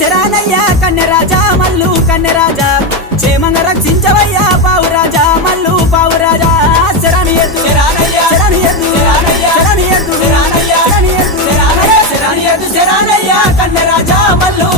శరానయ్యా కన్నెరాజా మల్లు కన్నెరాజా క్షేమంగా రక్షించవయ్యా పావురాజా మల్లు పావురాజా శరాని ఎద్దు శరాని ఎద్దు శరాని ఎద్దు శరాని ఎద్దు శరానయ్యా కన్నెరాజా మల్లు